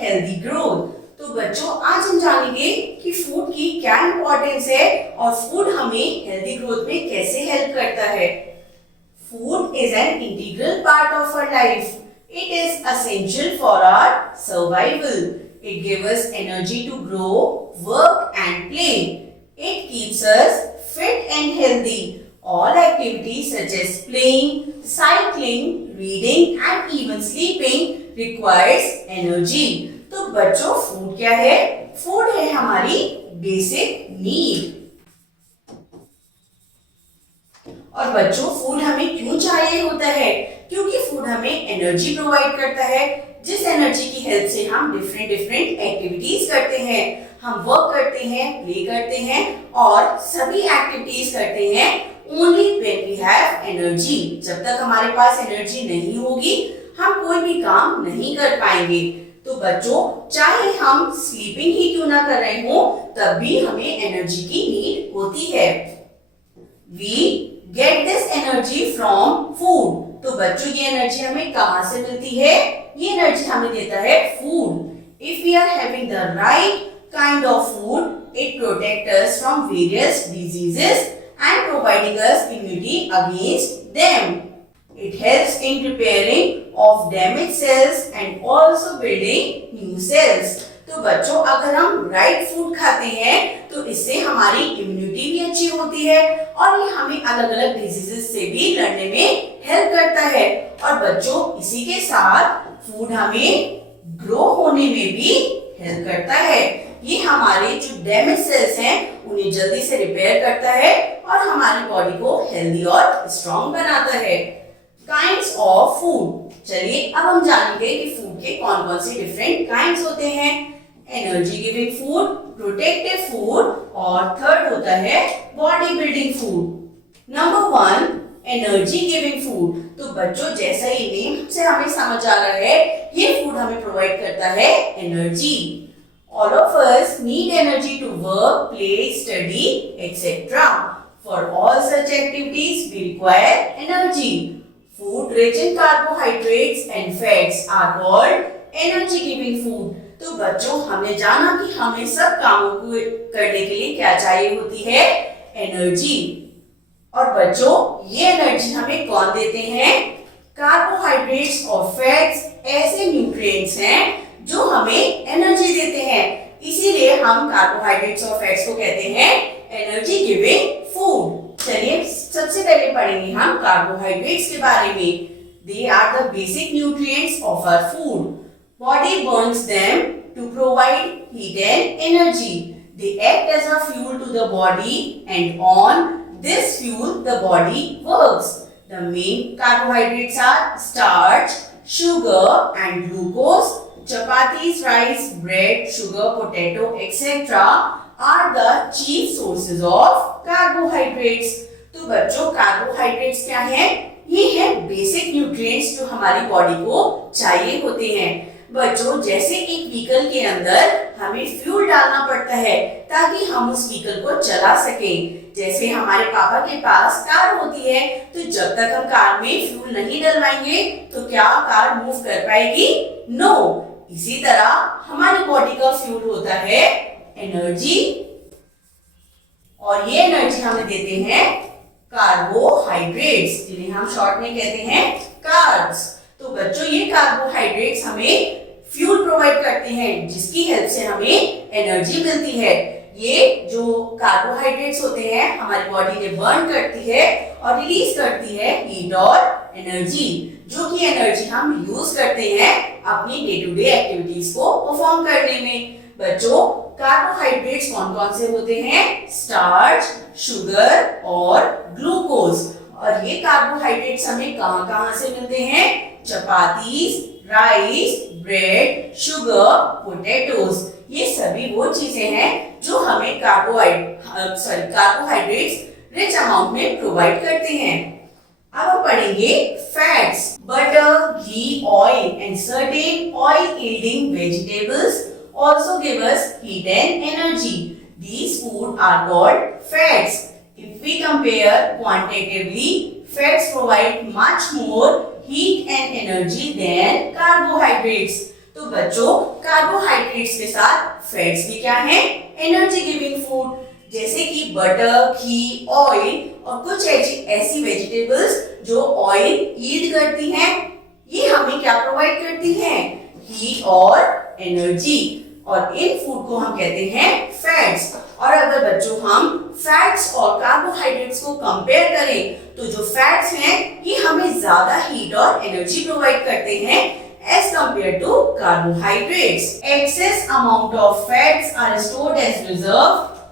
Healthy growth. तो बच्चों आज हम जानेंगे कि फूड की क्या इंपॉर्टेंस है और फूड हमें हेल्दी ग्रोथ में कैसे हेल्प करता है। Food is an integral part of our life. It is essential for our survival. It gives us energy to grow, work and play. It keeps us fit and healthy. All activities such as playing, cycling, reading and even sleeping requires energy. तो बच्चों food क्या है? Food है हमारी basic need. और बच्चों food हमें क्यों चाहिए होता है? क्योंकि फूड हमें एनर्जी प्रोवाइड करता है, जिस एनर्जी की हेल्प से हम डिफरेंट एक्टिविटीज करते हैं। हम वर्क करते हैं, प्ले करते हैं और सभी एक्टिविटीज करते हैं only when we have energy. जब तक हमारे पास एनर्जी नहीं होगी हम कोई भी काम नहीं कर पाएंगे। तो बच्चों चाहे हम स्लीपिंग ही क्यों ना कर रहे हो तब भी हमें एनर्जी की नीड होती है। We get this energy from food. तो बच्चों ये एनर्जी हमें कहां से मिलती है? ये एनर्जी हमें देता है food. If we are having the right kind of food, it protects us from various diseases and providing us immunity against them. It helps in repairing of damaged cells and also building new cells. तो बच्चों अगर हम right food खाते हैं तो इससे हमारी immunity भी अच्छी होती है और ये हमें अलग अलग डिजीजेस से भी लड़ने में हेल्प करता है। और बच्चों इसी के साथ फूड हमें ग्रो होने में भी हेल्प करता है। ये हमारे जो डैमेज सेल्स हैं उन्हें जल्दी से रिपेयर करता है और हमारी बॉडी को हेल्दी और स्ट्रॉन्ग बनाता है। Kinds of food. चलिए अब हम जानेंगे कि फूड के कौन कौन से डिफरेंट काइंड्स होते हैं। Energy giving food, protective food और थर्ड होता है body building food. Number 1 energy giving food. तो बच्चों जैसा ही नेम से हमें समझ आ रहा है ये फूड हमें प्रोवाइड करता है energy. All of us need energy to work, play, study, etc. For all such activities, we require energy. Food rich in carbohydrates and fats are called energy-giving food. तो बच्चों हमने जाना कि हमें सब कामों को करने के लिए क्या चाहिए होती है? एनर्जी। और बच्चों ये एनर्जी हमें कौन देते हैं? कार्बोहाइड्रेट्स और फैट्स ऐसे न्यूट्रिएंट्स हैं जो हमें एनर्जी देते हैं। इसीलिए हम कार्बोहाइड्रेट्स और फैट्स को कहते हैं एनर्जी गिविंग फूड। चलिए सबसे पहले पढ़ेंगे हम कार्बोहाइड्रेट्स के बारे में। They are the basic nutrients of our food. Body burns them to provide heat and energy. They act as a fuel to the body and on this fuel the body works. The main carbohydrates are starch, sugar and glucose. Chapatis, rice, bread, sugar, potato, etc. are the chief sources of carbohydrates. तो बच्चों carbohydrates क्या है? ये है basic nutrients जो हमारी body को चाहिए होते हैं। बच्चों जैसे एक व्हीकल के अंदर हमें फ्यूल डालना पड़ता है ताकि हम उस व्हीकल को चला सकें। जैसे हमारे पापा के पास कार होती है तो जब तक हम कार में फ्यूल नहीं डलवाएंगे तो क्या कार मूव कर पाएगी? नो। इसी तरह हमारी बॉडी का फ्यूल होता है एनर्जी और ये एनर्जी हमें देते हैं कार्बोहाइड्रेट्स जिन्हें हम शॉर्ट में कहते हैं कार्ब्स। तो बच्चों ये कार्बोहाइड्रेट्स हमें फ्यूल प्रोवाइड करते हैं जिसकी हेल्प से हमें एनर्जी मिलती है। ये जो कार्बोहाइड्रेट्स होते हैं हमारी बॉडी ने बर्न करती है और रिलीज करती है हीट और एनर्जी, जो कि एनर्जी हम यूज करते हैं अपनी डे टू डे एक्टिविटीज को परफॉर्म करने में। बच्चों कार्बोहाइड्रेट्स कौन कौन से होते हैं? स्टार्च, शुगर और ग्लूकोज। और ये कार्बोहाइड्रेट्स हमें कहां से मिलते हैं? Chapatis, rice, bread, sugar, potatoes. ये सभी वो चीजें हैं जो हमें कार्बोहाइड्रेट्स रिच अमाउंट में प्रोवाइड करते हैं। अब हम पढ़ेंगे fats. Butter, ghee, oil and certain oil yielding vegetables also give us heat and energy. These food are called fats. If we compare quantitatively, fats provide much more heat and energy than carbohydrates. तो बच्चों, carbohydrates के साथ fats भी क्या है? Energy giving food, जैसे कि butter, घी, oil और कुछ ऐसी वेजिटेबल्स जो ऑयल यील्ड करती हैं, ये हमें क्या प्रोवाइड करती हैं? हीट और एनर्जी। और इन फूड को हम कहते हैं फैट्स। और अगर बच्चों हम फैट्स और कार्बोहाइड्रेट्स को कंपेयर करें तो जो फैट्स हैं ये हमें ज्यादा हीट और एनर्जी प्रोवाइड करते हैं as compared to carbohydrates. Excess amount of fats are stored as reserve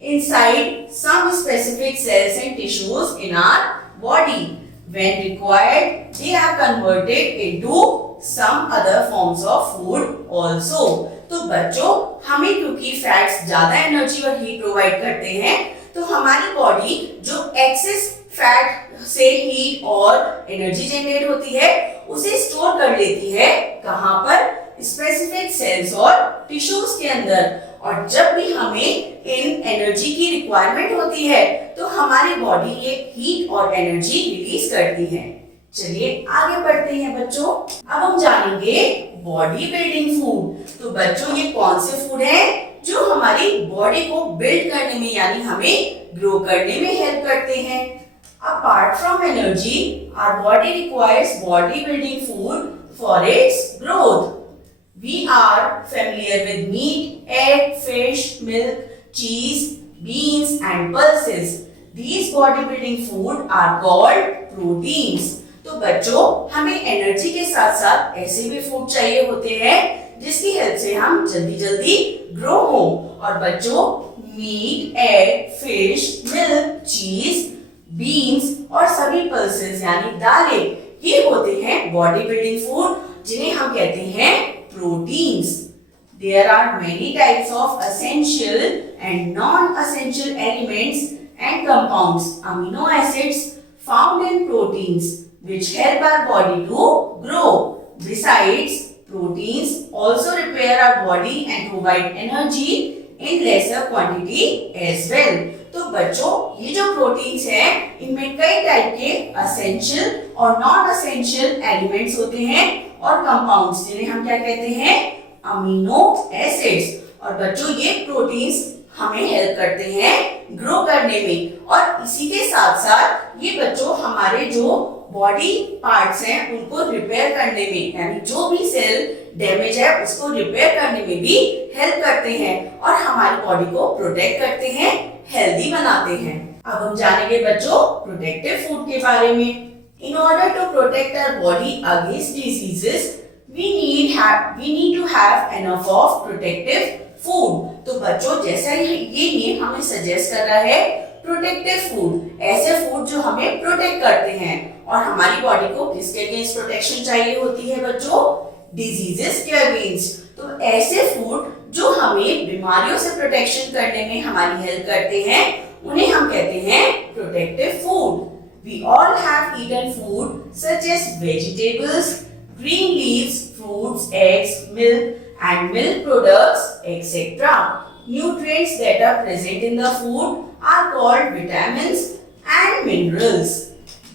inside some specific cells and tissues in our body. When required, they are converted into some other forms of food also. तो बच्चों, हमें क्योंकि fats ज्यादा energy और heat provide करते हैं, तो हमारी बॉडी जो एक्सेस फैट से हीट और एनर्जी जनरेट होती है उसे स्टोर कर लेती है। कहां पर? स्पेसिफिक सेल्स और टिश्यूज के अंदर। और जब भी हमें इन एनर्जी की रिक्वायरमेंट होती है तो हमारी बॉडी ये हीट और एनर्जी रिलीज करती है। चलिए आगे बढ़ते हैं बच्चों। अब हम जानेंगे बॉडी बिल्डिंग फूड। तो बच्चों, ये कौन से फूड हैं जो हमारी बॉडी को बिल्ड करने में यानी हमें ग्रो करने में हेल्प करते हैं? Apart from energy, our body requires body building food for its growth. We are familiar with meat, egg, fish, milk, cheese, beans and pulses. These body building food are called proteins. तो बच्चों, हमें energy के साथ साथ ऐसे भी food चाहिए होते हैं जिसकी हेल्प से हम जल्दी जल्दी ग्रो हो। और बच्चों, मीट, एग, फिश, मिल्क, चीज, बीन्स और सभी पल्सेस यानी दालें, ये होते हैं बॉडी बिल्डिंग फूड जिन्हें हम कहते हैं proteins. There are many types of essential and non-essential elements and compounds, amino acids found in proteins which help our body to grow. Besides, proteins also repair our body and provide energy in lesser quantity as well. तो बच्चों, ये जो proteins हैं इनमें कई type के essential और non essential elements होते हैं और कंपाउंड्स जिन्हें हम क्या कहते हैं? Amino acids. और बच्चों, ये प्रोटीन्स हमें हेल्प करते हैं ग्रो करने में। और इसी के साथ साथ ये बच्चों हमारे जो बॉडी पार्ट्स हैं उनको रिपेयर करने में यानी जो भी सेल डैमेज है उसको रिपेयर करने में भी हेल्प करते हैं और हमारी बॉडी को प्रोटेक्ट करते हैं, हेल्दी बनाते हैं। अब हम जानेंगे बच्चों प्रोटेक्टिव फूड के बारे में। In order to protect our body against diseases, we need to have enough of protective food. तो बच्चों, जैसा ये नेम हमें सजेस्ट कर रहा है, प्रोटेक्टिव फूड, ऐसे फूड जो हमें प्रोटेक्ट करते हैं। और हमारी बॉडी को किसके अगेंस्ट प्रोटेक्शन चाहिए होती है बच्चों? डिजीजेस के अगेंस्ट। तो ऐसे फूड जो हमें बीमारियों से प्रोटेक्शन करने में हमारी हेल्प करते हैं उन्हें हम कहते हैं protective food. We all have eaten food such as vegetables, green leaves, fruits, eggs, milk and milk products, etc. Nutrients that are present in the food are called vitamins and minerals.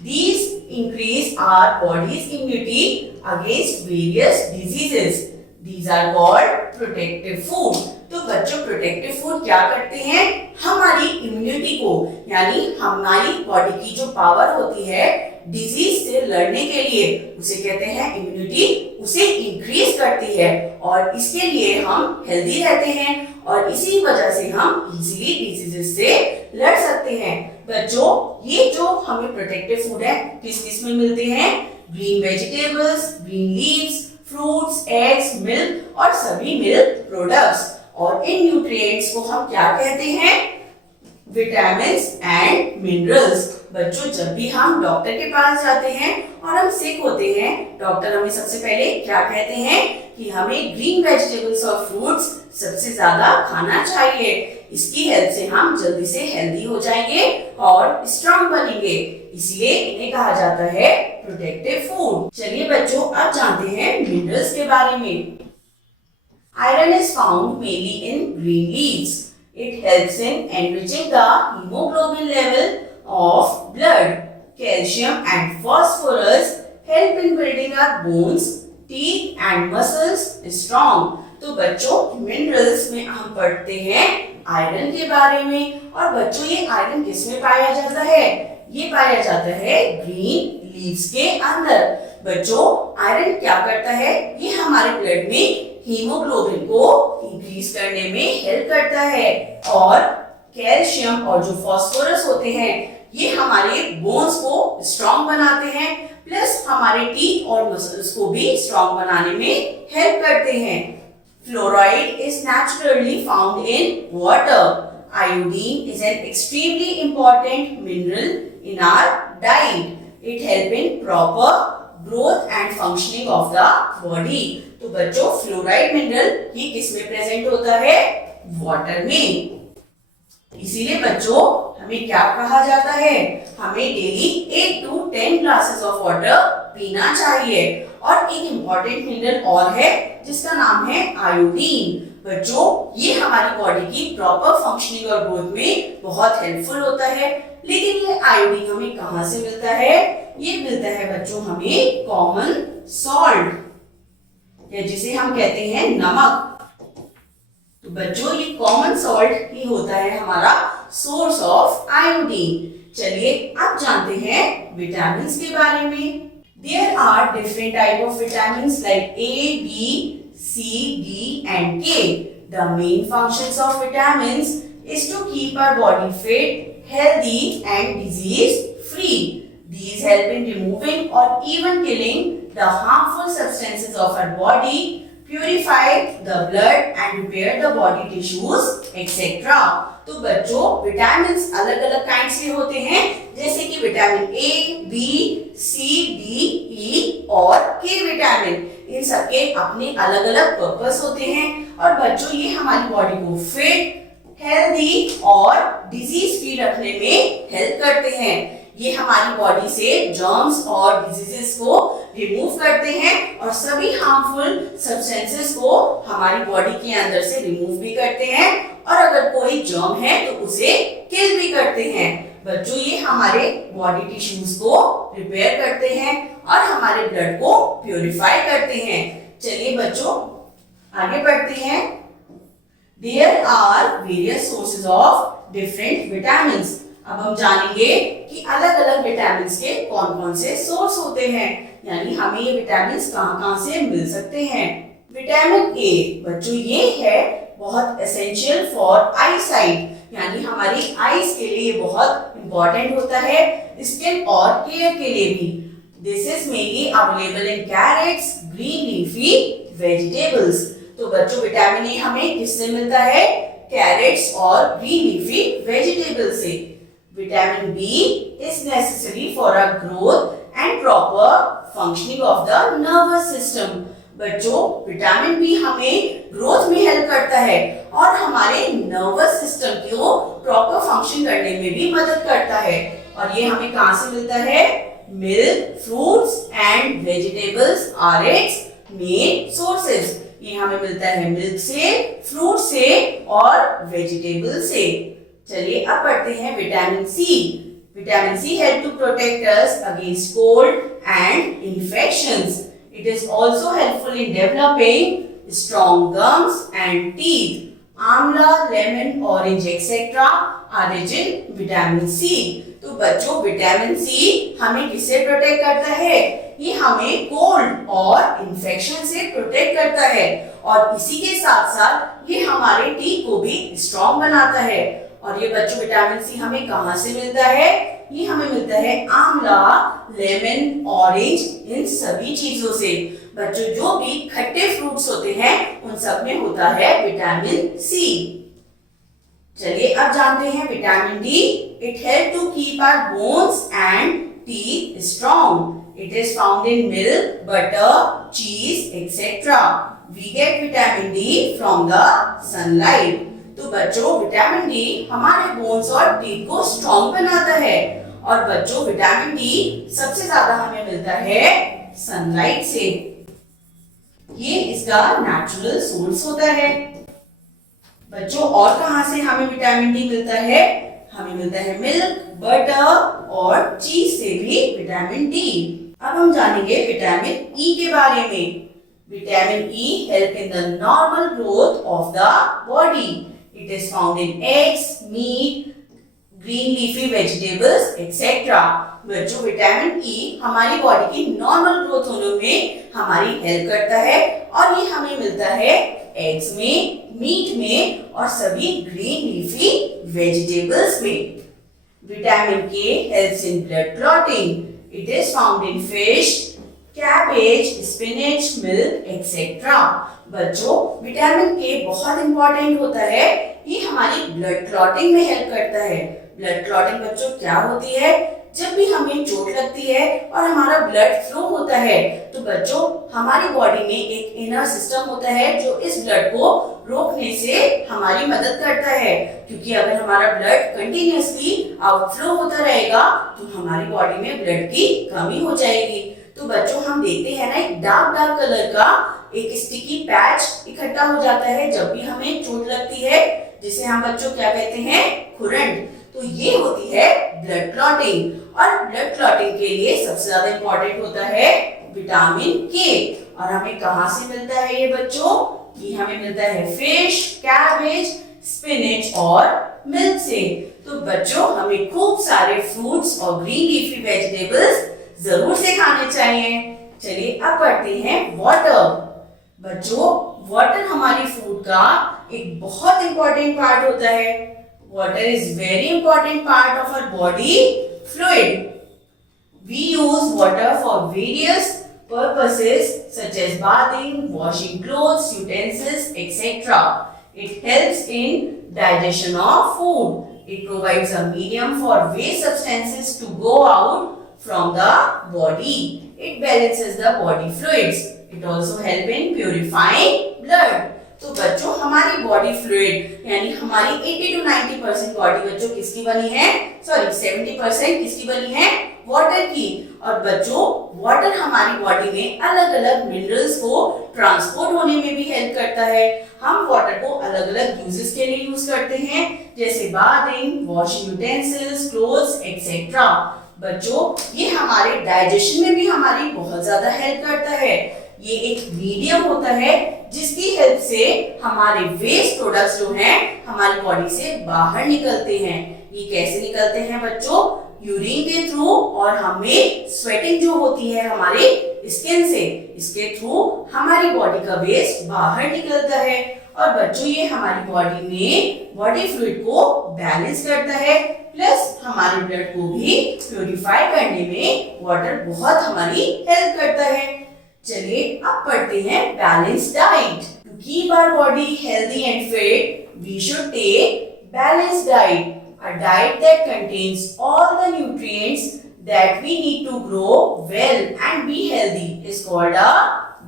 These increase our body's immunity against various diseases. These are called protective food. तो बच्चों, protective food क्या करते हैं? हमारी immunity को यानी हमारी body की जो पावर होती है डिजीज से लड़ने के लिए उसे कहते हैं इम्यूनिटी, उसे इंक्रीज करती है और इसके लिए हम हेल्दी रहते हैं और इसी वजह से हम इजीली डिजीजेस से लड़ सकते हैं। बच्चों, ये जो हमें प्रोटेक्टिव फूड है किस किस में मिलते हैं? Green vegetables, green leaves, fruits, eggs, milk और सभी मिल्क प्रोडक्ट्स। और इन न्यूट्रिएंट्स को हम क्या कहते हैं? Vitamins and minerals. बच्चों, जब भी हम डॉक्टर के पास जाते हैं और हम सिक होते हैं, डॉक्टर हमें सबसे पहले क्या कहते हैं कि हमें ग्रीन वेजिटेबल्स और फ्रूट्स सबसे ज्यादा खाना चाहिए। इसकी हेल्प से हम जल्दी से हेल्दी हो जाएंगे और स्ट्रांग बनेंगे, इसलिए इन्हें कहा जाता है प्रोटेक्टिव फूड। चलिए बच्चों, अब जानते हैं मिनरल्स के बारे में। Iron is found mainly in green leaves. It helps in enriching the hemoglobin level of blood. Calcium and phosphorus help in building our bones teeth and muscles strong. तो बच्चों मिनरल्स में हम पढ़ते हैं आयरन के बारे में। और बच्चों ये आयरन किस में पाया जाता है? ये पाया जाता है ग्रीन लीव्स के अंदर। बच्चों आयरन क्या करता है? ये हमारे ब्लड में हीमोग्लोबिन को इंक्रीज करने में हेल्प करता है। और कैल्शियम और जो फास्फोरस होते हैं ये हमारे बोन्स को स्ट्रॉन्ग बनाते हैं, प्लस हमारे टीथ और मसल्स को भी स्ट्रॉन्ग बनाने में हेल्प करते हैं। Fluoride is naturally found in water. Iodine is an extremely important mineral in our diet. It helps in proper growth and functioning of the body. तो बच्चों फ्लोराइड मिनरल ये किस में प्रेजेंट होता है? वाटर में। इसीलिए बच्चों हमें क्या कहा जाता है? हमें daily 8 to 10 glasses of water पीना चाहिए। और एक इम्पॉर्टेंट मिनरल और है जिसका नाम है आयोडीन। बच्चों ये हमारी बॉडी की प्रॉपर फंक्शनिंग और ग्रोथ में बहुत हेल्पफुल होता है। लेकिन ये आयोडीन हमें कहाँ से मिलता है? ये मिलता है बच्चों हमें कॉमन सॉल्ट, या जिसे हम कहते हैं नमक। तो बच्चों ये कॉमन सॉल्ट ही होता है हमारा सोर्स ऑफ आयोडीन। चलिए अब जानते हैं विटामिन के बारे में। There are different type of vitamins like A, B, C, D and K. The main functions of vitamins is to keep our body fit, healthy and disease free. These help in removing or even killing the harmful substances of our body, purify the blood and repair the body tissues, etc. तो बच्चों vitamins अलग अलग kind के होते हैं, जैसे कि vitamin A, B, C, D, E और के विटामिन। इन सबके अपने अलग अलग पर्पस होते हैं। और बच्चों ये हमारी बॉडी को फिट, हेल्दी और डिजीज फ्री रखने में हेल्प करते हैं। ये हमारी बॉडी से जर्म्स और डिजीजेस को रिमूव करते हैं और सभी हार्मफुल सब्सटेंसेस को हमारी बॉडी के अंदर से रिमूव भी करते हैं। और अगर कोई जर्म है तो उसे किल भी करते हैं। बच्चों ये हमारे बॉडी टिश्यूज को रिपेयर करते हैं और हमारे ब्लड को प्यूरिफाई करते हैं। चलिए बच्चों आगे बढ़ते हैं। There are various sources of different vitamins. अब हम जानेंगे कि अलग अलग विटामिन के कौन कौन से सोर्स होते हैं, यानी हमें ये विटामिन कहाँ से मिल सकते हैं। विटामिन ए बच्चों ये है बहुत एसेंशियल फॉर आई साइट, यानी हमारी आईज के लिए बहुत इंपॉर्टेंट होता है, स्किन और केयर के लिए भी। This is mainly available in carrots, green leafy vegetables. तो बच्चों विटामिन ए हमें किससे मिलता है? कैरेट्स और ग्रीन लीफी वेजिटेबल से। Vitamin B is necessary for a growth and proper functioning of the nervous system. बच्चों विटामिन बी हमें ग्रोथ में हेल्प करता है और हमारे नर्वस सिस्टम को प्रॉपर फंक्शन करने में भी मदद करता है। और ये हमें कहाँ से मिलता है? Milk, fruits and vegetables are its main sources. ये हमें मिलता है मिल्क से, फ्रूट से और वेजिटेबल से। चलिए अब पढ़ते हैं vitamin C. Vitamin C help to protect us against cold and infections. It is also helpful in developing strong gums and teeth. Amla, lemon, orange, etc. are rich in vitamin C. तो बच्चों vitamin C हमें किससे protect करता है? ये हमें cold और infection से प्रोटेक्ट करता है और इसी के साथ साथ ये हमारे टीथ को भी स्ट्रॉन्ग बनाता है। और ये बच्चों विटामिन सी हमें कहाँ से मिलता है? ये हमें मिलता है आंवला, लेमन, ऑरेंज, इन सभी चीजों से। बच्चों जो भी खट्टे फ्रूट्स होते हैं उन सब में होता है विटामिन सी। चलिए अब जानते हैं vitamin D. It help to keep our bones and teeth strong. It is found in milk, butter, cheese etcetera. We get vitamin D from the sunlight. तो बच्चों विटामिन डी हमारे बोन्स और teeth को strong बनाता है। और बच्चों vitamin D सबसे ज्यादा हमें मिलता है सनलाइट से। ये इसका नेचुरल सोर्स होता है। बच्चों और कहां से हमें विटामिन डी मिलता है? हमें मिलता है मिल्क, बटर और चीज से भी विटामिन डी। अब हम जानेंगे विटामिन ई के बारे में। Vitamin E help in the normal growth of the body. It is found in eggs, meat, green leafy vegetables, etc. बच्चों विटामिन ई हमारी बॉडी की नॉर्मल ग्रोथ होने में हमारी हेल्प करता है और ये हमें मिलता है एग्स में, मीट में और सभी ग्रीन लीफी वेजिटेबल्स में. विटामिन के helps in blood clotting. It is found in fish, cabbage, spinach, milk etcetera. बच्चों विटामिन के बहुत इंपॉर्टेंट होता है. ये हमारी ब्लड क्लॉटिंग में हेल्प करता है. ब्लड क्लॉटिंग बच्चों क्या होती है? जब भी हमें चोट लगती है और हमारा ब्लड फ्लो होता है तो बच्चों हमारी बॉडी में एक इनर सिस्टम होता है जो इस ब्लड को रोकने से हमारी मदद करता है. क्योंकि अगर हमारा ब्लड कंटिन्यूअसली आउटफ्लो होता रहेगा तो हमारी बॉडी में ब्लड की कमी हो जाएगी. तो बच्चों हम देखते हैं ना एक डार्क डार्क कलर का एक स्टिकी पैच इकट्ठा हो जाता है जब भी हमें चोट लगती है, जिसे हम बच्चों क्या कहते हैं? खुरंड. तो ये होती है ब्लड क्लॉटिंग. और ब्लड क्लॉटिंग के लिए सबसे ज्यादा इंपॉर्टेंट होता है विटामिन के. और हमें कहां से मिलता है ये बच्चों? ये हमें मिलता है फिश, कैबेज, स्पिनच और मिल्क से. तो बच्चों हमें खूब सारे फ्रूट्स और ग्रीन लीफी वेजिटेबल्स जरूर से खाने चाहिए. चलिए अब पढ़ते हैं वाटर. बच्चों वाटर हमारी फूड का एक बहुत इंपॉर्टेंट पार्ट होता है. Water is very important part of our body fluid. We use water for various purposes such as bathing, washing clothes, utensils, etc. It helps in digestion of food. It provides a medium for waste substances to go out from the body. It balances the body fluids. It also helps in purifying blood. तो बच्चों हमारी body fluid यानी हमारी 80 to 90% body बच्चों किसकी बनी है? 70% किसकी बनी है? वाटर की. और बच्चों वाटर हमारी बॉडी में अलग अलग मिनरल्स को ट्रांसपोर्ट होने में भी हेल्प करता है. हम वाटर को अलग अलग यूजेस के लिए यूज करते हैं जैसे bathing, washing utensils, clothes etcetera. बच्चों ये हमारे डाइजेशन में भी हमारी बहुत ज्यादा हेल्प करता है. ये एक मीडियम होता है जिसकी हेल्प से हमारे वेस्ट प्रोडक्ट्स जो हैं हमारी बॉडी से बाहर निकलते हैं. ये कैसे निकलते हैं बच्चों? यूरिन के थ्रू और हमें स्वेटिंग जो होती है हमारे स्किन से, इसके थ्रू हमारी बॉडी का वेस्ट बाहर निकलता है. और बच्चों ये हमारी बॉडी में बॉडी फ्लूइड को बैलेंस करता है प्लस हमारे ब्लड को भी प्यूरिफाई करने में वाटर बहुत हमारी हेल्प करता है. चलिए अब पढ़ते हैं balance diet. To keep our body healthy and fit we should take balance diet. A diet that contains all the nutrients that we need to grow well and be healthy is called a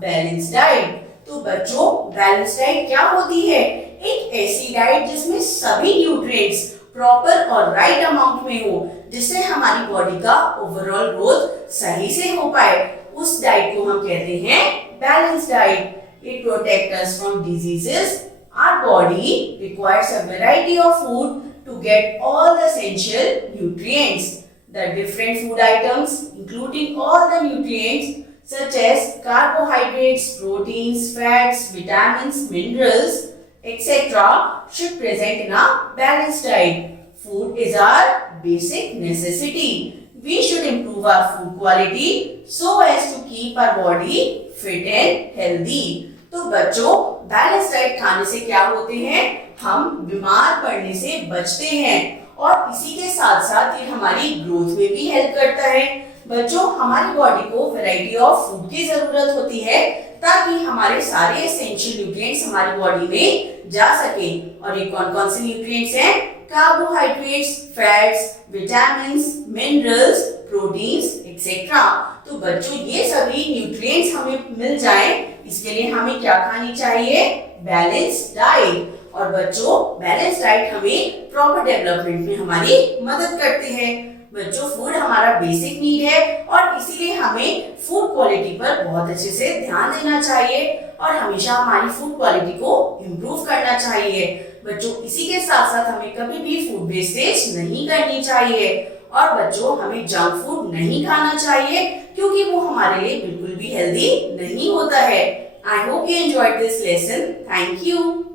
balanced diet. तो बच्चों balance diet क्या होती है? एक ऐसी diet जिसमें सभी nutrients proper और राइट अमाउंट में हो जिससे हमारी बॉडी का ओवरऑल ग्रोथ सही से हो पाए. उस डाइट को हम कहते हैं balance diet. It protect us from diseases. Our body requires a variety of food to get all the essential nutrients. The different food items including all the nutrients such as carbohydrates, proteins, fats, vitamins, minerals, etc. should present in a balanced diet. Food is our basic necessity. We should improve our food quality so as to keep our body fit and healthy. तो बच्चों balance diet खाने से क्या होते हैं? हम बीमार पड़ने से बचते हैं और इसी के साथ साथ ये हमारी ग्रोथ में भी हेल्प करता है. बच्चों हमारी बॉडी को वैरायटी ऑफ फूड की जरूरत होती है ताकि हमारे सारे एसेंशियल न्यूट्रिएंट्स हमारी बॉडी में जा सके. और ये कौन कौन से न्यूट्रिएंट्स हैं? Carbohydrates, fats, vitamins, minerals, proteins etcetera. तो बच्चों ये सभी न्यूट्रिएंट्स हमें मिल जाएं इसके लिए हमें क्या खानी चाहिए? Balance diet. और बच्चों बैलेंस डाइट हमें प्रॉपर डेवलपमेंट में हमारी मदद करती है. बच्चों फूड हमारा बेसिक नीड है और इसीलिए हमें फूड क्वालिटी पर बहुत अच्छे से ध्यान देना चाहिए और हमेशा हमारी फूड क्वालिटी को इम्प्रूव करना चाहिए. बच्चों इसी के साथ साथ हमें कभी भी फूड वेस्टेज नहीं करनी चाहिए. और बच्चों हमें जंक फूड नहीं खाना चाहिए क्योंकि वो हमारे लिए बिल्कुल भी हेल्दी नहीं होता है. I hope you enjoyed this lesson. Thank you.